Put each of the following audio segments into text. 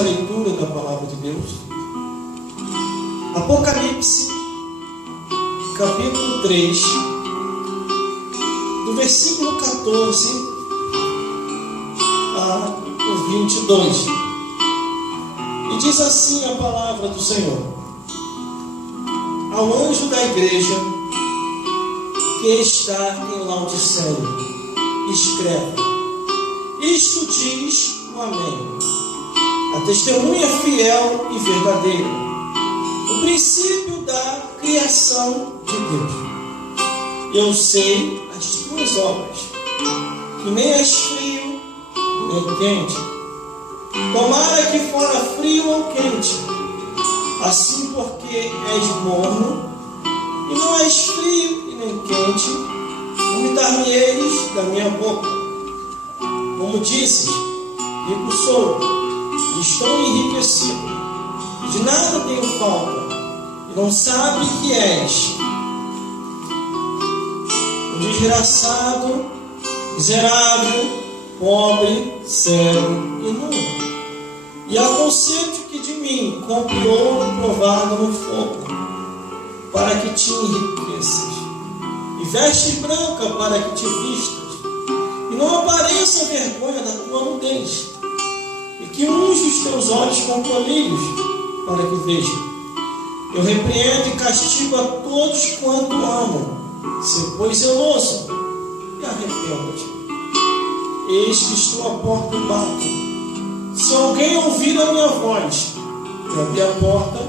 a leitura da palavra de Deus. Apocalipse, capítulo 3, do versículo 14 ao 22. E diz assim a palavra do Senhor: ao anjo da igreja que está em Laodiceia, escreve: isto diz o Amém, a testemunha fiel e verdadeira, o princípio da criação de Deus. Eu sei as tuas obras, que nem és frio, nem quente. Tomara que fora frio ou quente, assim porque és morno, e não és frio e nem quente, vomitar-me-eis da minha boca. Como dizes, rico sou, e estou enriquecido, de nada tenho falta, e não sabe que és um desgraçado, miserável, pobre, cego e nu. E aconselho-te que de mim compre ouro provado no fogo, para que te enriqueças, e vestes branca para que te vistas, e não apareça a vergonha da tua nudez, e que unge os teus olhos com colírios, para que vejam. Eu repreendo e castigo a todos quanto amam. Se pois zeloso, e arrependa-te. Eis que estou à porta e bato. Se alguém ouvir a minha voz e abrir a porta,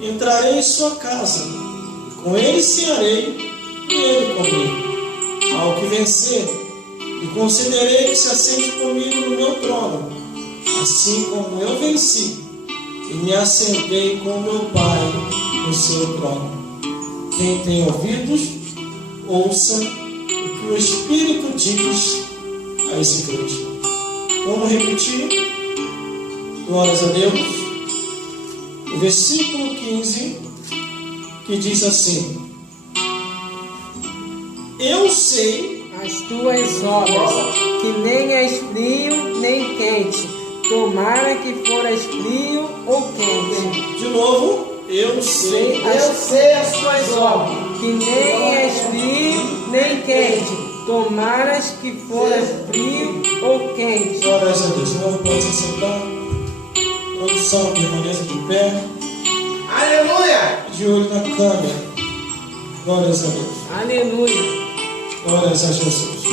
entrarei em sua casa, e com ele cearei, e ele comigo. Ao que vencer, lhe concederei que se assente comigo no meu trono, assim como eu venci e me assentei com meu Pai no seu trono. Quem tem ouvidos, ouça o que o Espírito diz às igrejas. Vamos repetir? Glórias a Deus. O versículo 15, que diz assim: eu sei as tuas obras, que nem és frio nem quente. Tomara que foras frio ou quente. De novo, eu sei as tuas obras, que nem és frio nem quente. Tomaras que foras frio ou quente. Glórias a Deus. De novo, pode se sentar. Produção, permaneça de pé. Aleluia! De olho na câmera. Glórias a Deus. Aleluia! Glórias a Jesus.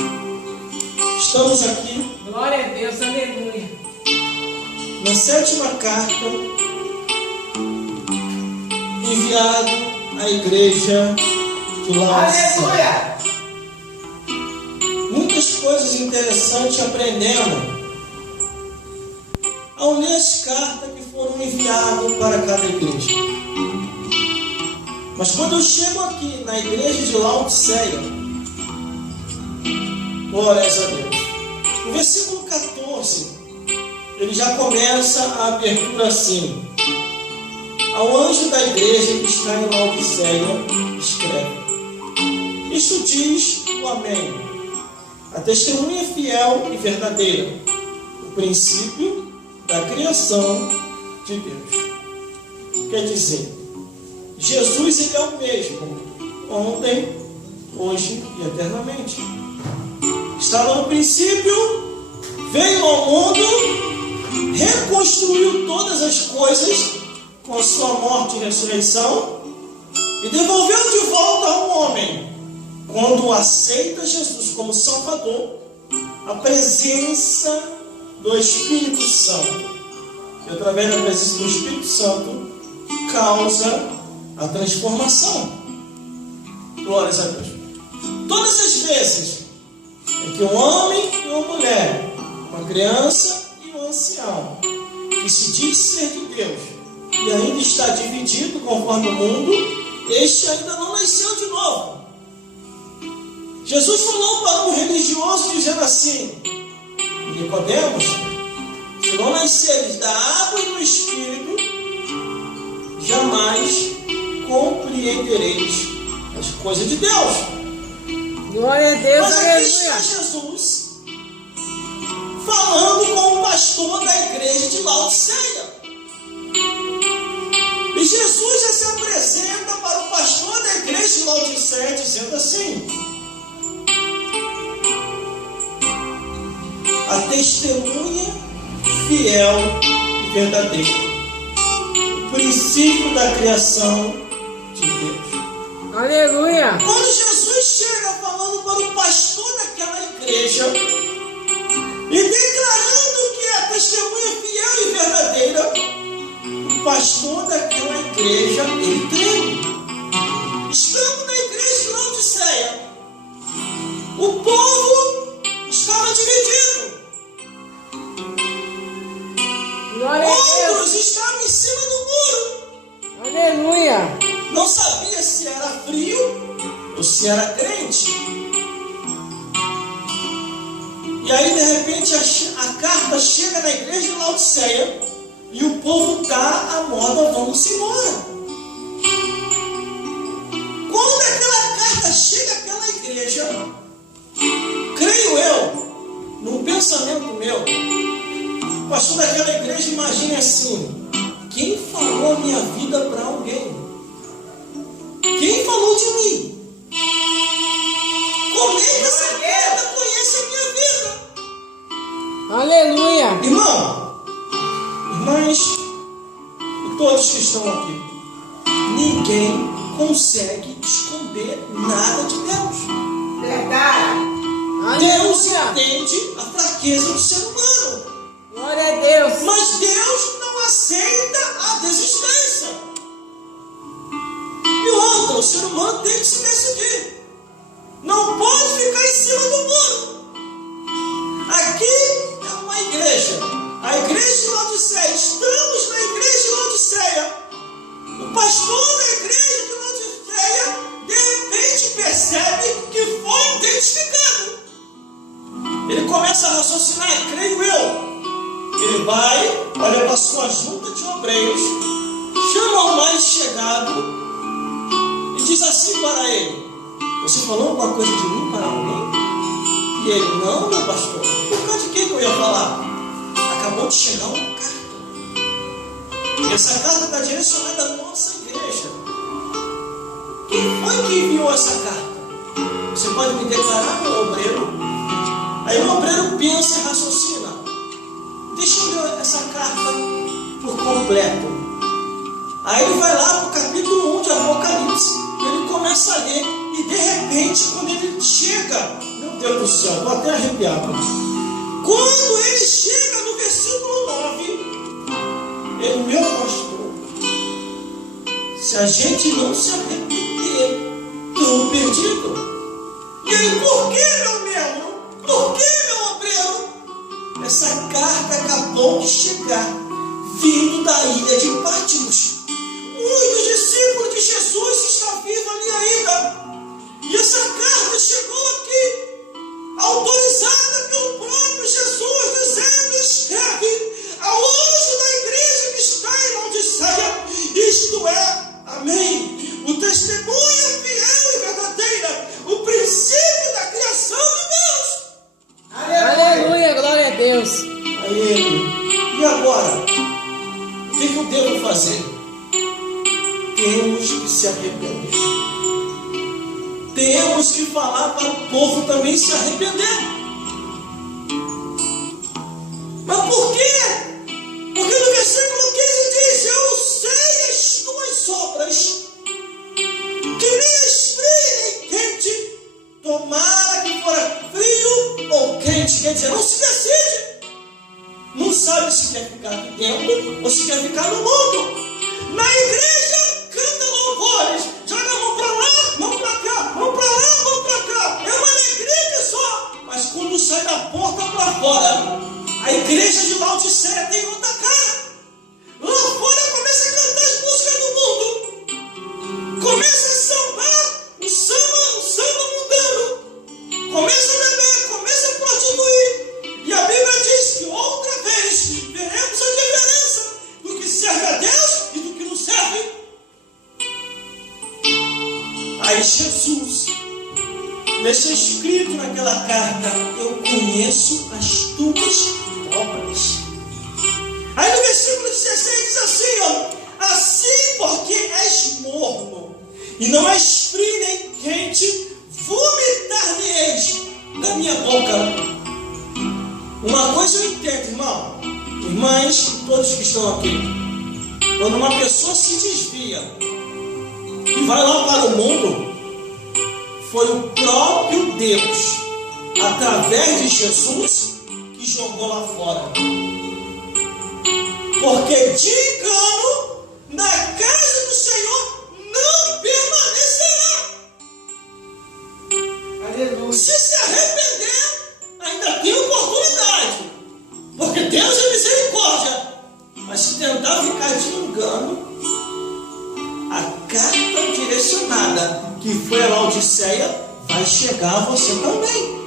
Estamos aqui. Glória a Deus, aleluia. Na 7ª carta enviada à igreja de Laodiceia. Aleluia! Muitas coisas interessantes aprendemos ao ler as cartas que foram enviadas para cada igreja. Mas quando eu chego aqui na igreja de Laodiceia, glórias a Deus, no versículo 14, ele já começa a abertura assim: ao anjo da igreja que está em Laodiceia, escreve: isto diz o Amém, a testemunha fiel e verdadeira, o princípio da criação de Deus. Quer dizer, Jesus ele é o mesmo, ontem, hoje e eternamente. Estava no princípio, veio ao mundo, reconstruiu todas as coisas com a sua morte e ressurreição e devolveu de volta ao homem, quando aceita Jesus como Salvador, a presença do Espírito Santo. E através da presença do Espírito Santo causa a transformação. Glórias a Deus. Todas as vezes em que um homem e uma mulher, uma criança e um ancião, que se diz ser de Deus e ainda está dividido conforme o mundo, este ainda não nasceu de novo. Jesus falou para um religioso dizendo assim: Nicodemos, se não nasceres da água e do Espírito, jamais compreendereis as coisas de Deus. Glória a Deus, mas aqui está Jesus falando com o pastor da igreja de Laodiceia. igreja de Laodiceia dizendo assim: a testemunha fiel e verdadeira, o princípio da criação de Deus. Aleluia. Quando Jesus chega falando para o pastor daquela igreja e declarando que é a testemunha fiel e verdadeira, o pastor daquela igreja, ele treme. Estamos na igreja de Laodiceia. O povo estava dividido. Glória a Deus. Outros estavam em cima do muro. Aleluia. Não sabia se era frio ou se era crente. E aí, de repente, a carta chega na igreja de Laodiceia e o povo está à moda, vamos embora. Quando aquela carta chega àquela igreja, creio eu, num pensamento meu, o pastor daquela igreja imagina assim: quem falou a minha vida para alguém? Quem falou de mim? Como é que essa carta conhece a minha vida? Aleluia. Irmão, irmãs e todos que estão aqui, ninguém consegue esconder nada de Deus. Verdade. Deus Aleluia. entende a fraqueza do ser humano, Glória a Deus. mas Deus não aceita a desistência. E outra, o ser humano tem que se decidir. Não pode ficar em cima do muro. Aqui é uma igreja, a igreja de Laodiceia. Estamos na igreja de Laodiceia. O pastor da igreja de Laodiceia de repente percebe que foi identificado. Ele começa a raciocinar, creio eu. Ele vai, olha para a sua junta de obreiros, chama o mais chegado e diz assim para ele: você falou alguma coisa de mim para alguém? E ele: não, meu pastor. Por causa de quem que eu ia falar? Acabou de chegar uma carta. E essa carta está direcionada à nossa igreja. Quem foi que enviou essa carta? Você pode me declarar, meu obreiro? Aí o obreiro pensa e raciocina: deixa eu ler essa carta por completo. Aí ele vai lá para o capítulo 1 de Apocalipse. Ele começa a ler e de repente, quando ele chega, meu Deus do céu, vou até arrepiar. Quando ele chega no versículo 9, ele: meu pastor, se a gente não se arrepender, estou perdido. E ele: por que, meu membro? Por que, meu obreiro? Essa carta acabou de chegar, vindo da ilha de Patmos. Um dos discípulos de Jesus está vivo ali ainda. E essa carta chegou aqui, autorizada pelo próprio Jesus, dizendo: escreve ao anjo da igreja que está em Laodiceia, isto é, amém, o testemunha fiel e verdadeira, o princípio da criação de Deus. Aleluia. Glória a Deus. Aí ele: e agora? O que eu devo fazer? Temos que se arrepender. Temos que falar para o povo também se arrepender. Mas por quê? Porque no versículo 15 diz: eu sei as tuas obras, que nem és frio nem quente. Tomara que fora frio ou quente. Quer dizer, não se decide. Não sabe se quer ficar aqui dentro ou se quer ficar no mundo. Na igreja, canta louvores, joga a mão para lá, mão para cá, mão para lá, mão para cá. É uma alegria só. Mas quando sai da porta para fora, a igreja de Laodiceia tem outra cara. Lá fora começa a cantar as músicas do mundo. Começa a sambar o samba mundano. Começa a beber, começa a prostituir. E a Bíblia diz que outra vez veremos a diferença do que serve a Deus e do que não serve. Aí Jesus deixa escrito naquela carta: eu conheço as tuas obras. Aí no versículo 16 diz assim, ó: assim porque és morno e não és frio todos que estão aqui. Quando uma pessoa se desvia e vai lá para o mundo, foi o próprio Deus, através de Jesus, que jogou lá fora. Porque de engano, na casa do Senhor não permanecerá. Aleluia. Se arrepender, ainda tem oportunidade. Porque Deus é misericórdia. Mas se tentar ficar de engano, a carta direcionada que foi a Laodiceia vai chegar a você também.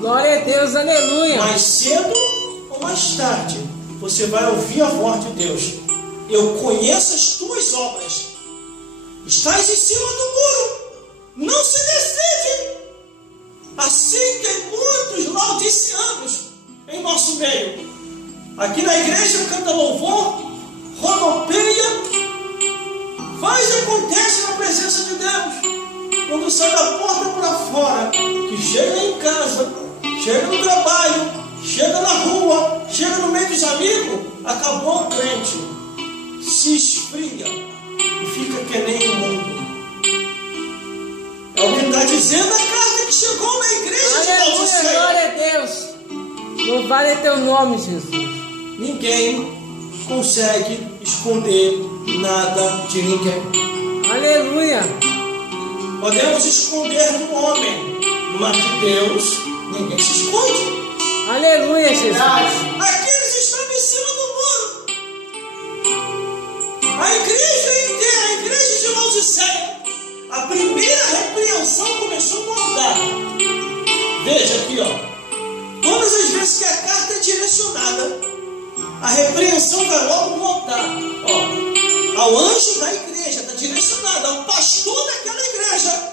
Glória a Deus, aleluia. Mais cedo ou mais tarde, você vai ouvir a voz de Deus. Eu conheço as tuas obras. Estás em cima do muro. Não se decide. Assim tem muitos laodiceanos em nosso meio. Aqui na igreja canta louvor, rodopeia, faz e acontece na presença de Deus. Quando sai da porta para fora, que chega em casa, chega no trabalho, chega na rua, chega no meio dos amigos, acabou o crente, se esfria e fica que nem o mundo. É o que está dizendo a carta que chegou na igreja de Laodiceia. Glória a Deus. Louvado é teu nome, Jesus. Ninguém consegue esconder nada de ninguém. Aleluia. Podemos esconder do homem, mas de Deus ninguém se esconde. Aleluia, Jesus. Aqui eles estavam em cima do muro. A igreja inteira, a igreja de Laodiceia, a primeira repreensão começou com o altar. Veja aqui, ó. Todas as vezes que a carta é direcionada, a repreensão vai logo no altar. Ó, ao anjo da igreja, está direcionada ao pastor daquela igreja.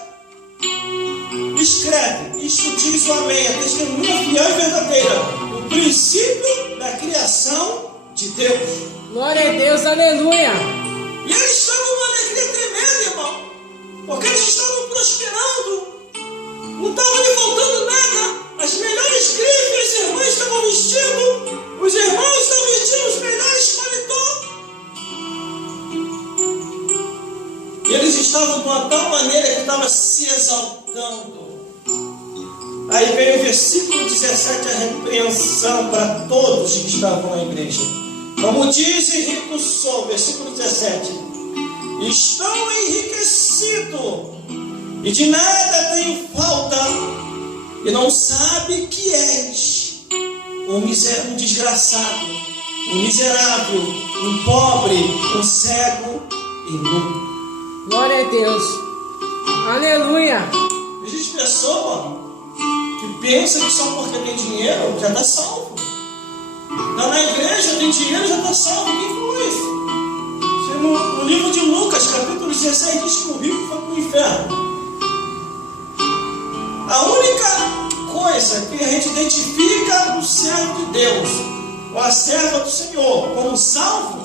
Escreve, isto diz o amém, a testemunha fiel e verdadeira, o princípio da criação de Deus. Glória a Deus, aleluia. E eles estavam numa alegria tremenda, irmão, porque eles estavam prosperando, não estava lhe faltando nada. As melhores grifes, as irmãs estavam vestindo, os irmãos estavam vestindo os melhores paletós. E eles estavam de uma tal maneira que estava se exaltando. Aí vem o versículo 17, a repreensão para todos que estavam na igreja. Como diz Henrique Sou, versículo 17: estão enriquecidos e de nada tenho falta, e não sabe que és um desgraçado, um miserável, um pobre, um cego e nu. Glória a Deus. Aleluia. Existe pessoa que pensa que só porque tem dinheiro já está salvo. Está na igreja, tem dinheiro, já está salvo. Quem falou isso? No livro de Lucas, capítulo 16, diz que o rico foi para o inferno. A única coisa que a gente identifica o servo de Deus, ou a serva do Senhor, como salvo,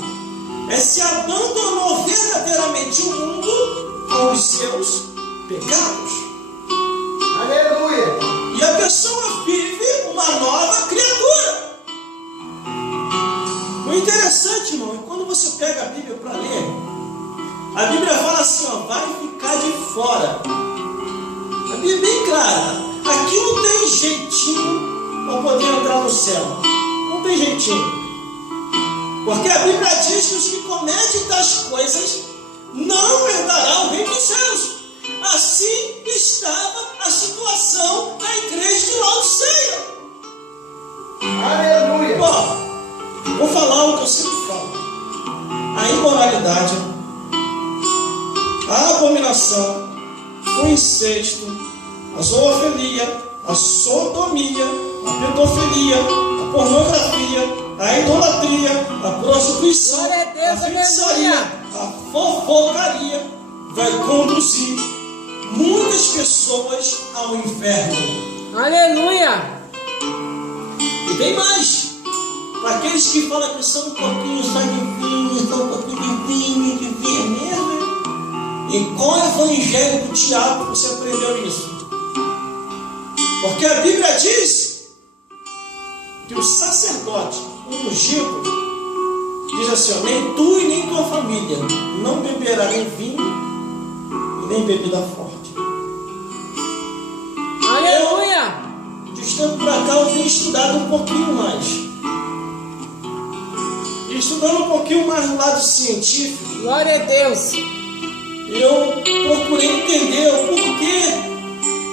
é se abandonou verdadeiramente o mundo com os seus pecados. Aleluia. E a pessoa vive uma nova criatura. O interessante, irmão, é quando você pega a Bíblia para ler, a Bíblia fala assim, ó, vai ficar de fora. A Bíblia é bem clara. Aqui não tem jeitinho para poder entrar no céu. Não tem jeitinho. Porque a Bíblia diz que os que cometem tais coisas não herdarão o reino dos céus. Assim estava a situação da igreja de Laodiceia. Aleluia. Ó, vou falar o que eu sempre falo. A imoralidade, a abominação, o incesto, a zoofilia, a sodomia, a pedofilia, a pornografia, a idolatria, a prostituição, Glória a Deus, a feitiçaria, aleluia. a fofocaria vai conduzir muitas pessoas ao inferno. Aleluia. E tem mais. Para aqueles que falam que são um pouquinho só de vinho, são um pouquinho de vinho mesmo. Em qual evangelho do diabo você aprendeu isso? Porque a Bíblia diz que o sacerdote ungido, Diz assim, ó, nem tu e nem tua família não beberá nem vinho e nem bebida forte. Aleluia! De uns tempos para cá eu tenho estudado um pouquinho mais. E estudando um pouquinho mais no lado científico, Glória a Deus! eu procurei entender o porquê.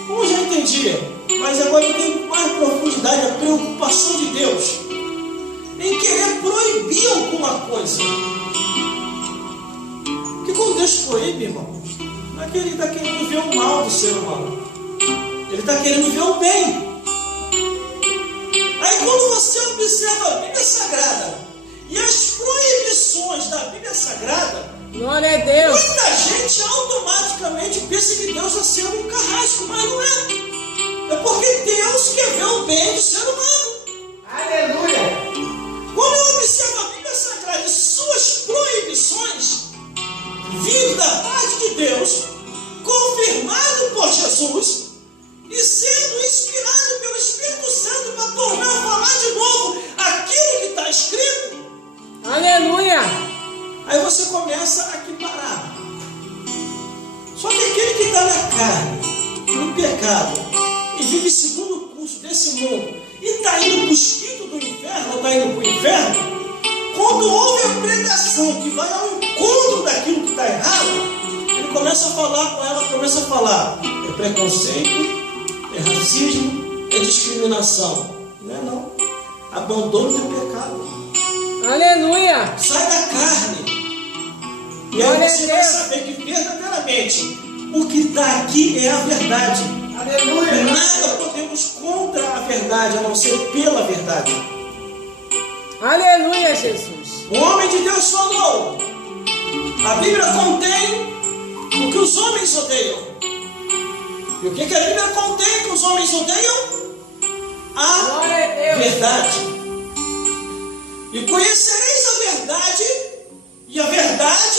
Como eu já entendia, mas agora eu tenho com mais profundidade a preocupação de Deus em querer proibir alguma coisa. Porque quando Deus proíbe, irmão, não é que Ele está querendo ver o mal do ser humano. Ele está querendo ver o bem. Aí quando você observa a Bíblia Sagrada e as proibições da Bíblia Sagrada, Glória a Deus! muita gente automaticamente pensa que Deus está sendo um carrasco, mas não é. É porque Deus quer ver o bem do ser humano. Aleluia! Quando eu observo a Bíblia Sagrada e suas proibições, vindo da parte de Deus, confirmado por Jesus e sendo inspirado pelo Espírito Santo para tornar a falar de novo aquilo que está escrito, Aleluia! aí você começa a equiparar. Só que aquele que está na carne, no pecado, e vive segundo o curso desse mundo, e está indo para o esquito do inferno, ou está indo para o inferno, quando ouve a pregação que vai ao encontro daquilo que está errado, ele começa a falar com ela, começa a falar, é preconceito, é racismo, é discriminação. Não é não. Abandono do pecado. Aleluia! Sai da carne. E Glória aí a você vai Deus. saber que verdadeiramente o que está aqui é a verdade. Aleluia! Nada podemos contra a verdade, a não ser pela verdade. Aleluia, Jesus! O homem de Deus falou. A Bíblia contém o que os homens odeiam. E o que a Bíblia contém que os homens odeiam? A Glória a Deus! verdade. E conhecereis a verdade, e a verdade